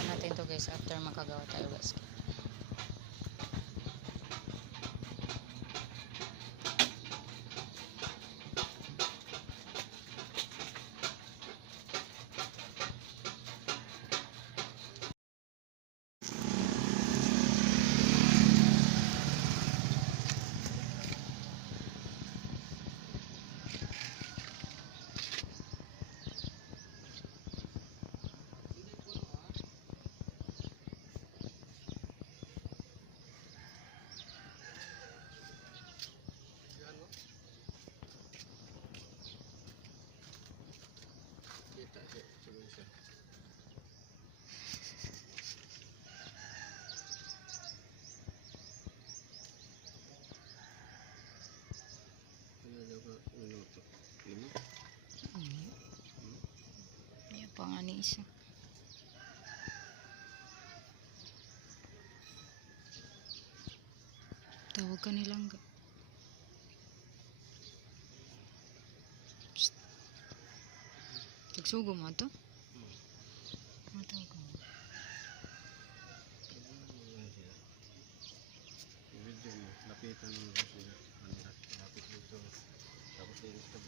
Gagawin natin to guys after makagawa tayo basket. Iya pang ani isa. Tawag ka nilang ga. Tagsugo mo to? Matawag mo. Video mo, lapitan mo sila. Lapit dito. Tapos dito.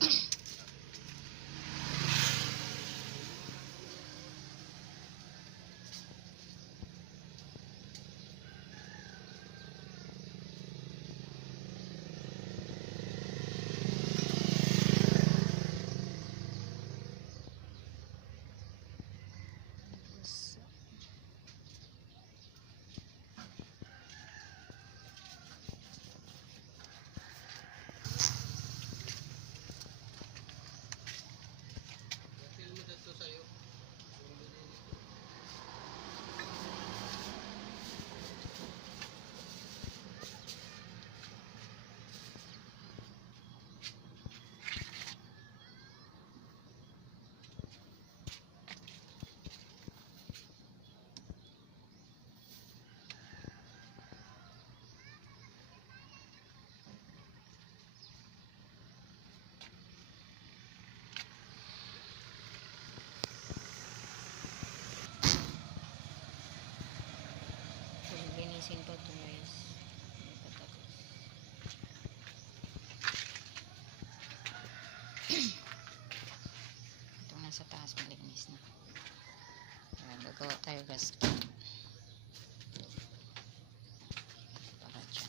Linisin pa ito guys. Hindi pa tapos. Ito nasa taas malinis na. Gagawa tayo basket. Para dyan.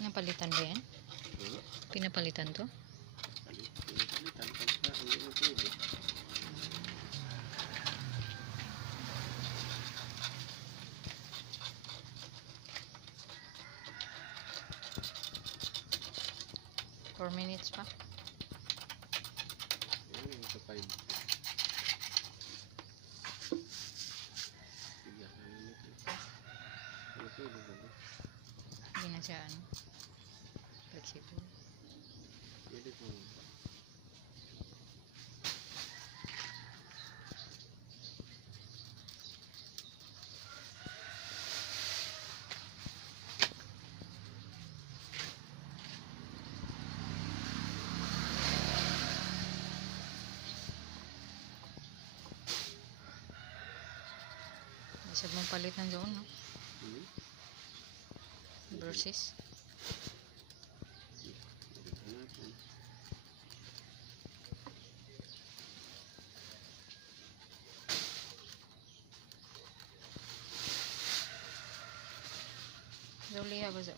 Pinapalitan ba yan? Pinapalitan to? Pinapalitan pagka hindi mo pwede. Four minutes pa? Yan, sa 5. Hindi na siya ano? Flexible. Pwede po. Isag mong palitan doon, no? Versus. Daw liha ba sa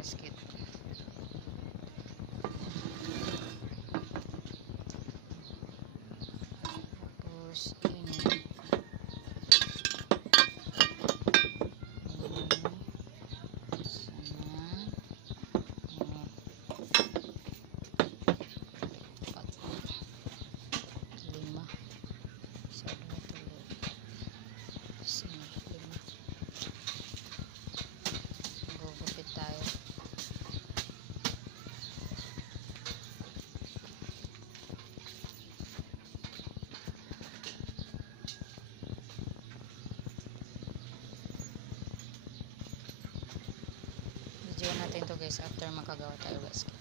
basket. Tapos, yun yun. Lima. Sabi na tuloy. Lima. Gugupit tayo. Video natin to guys after makagawa tayo basket.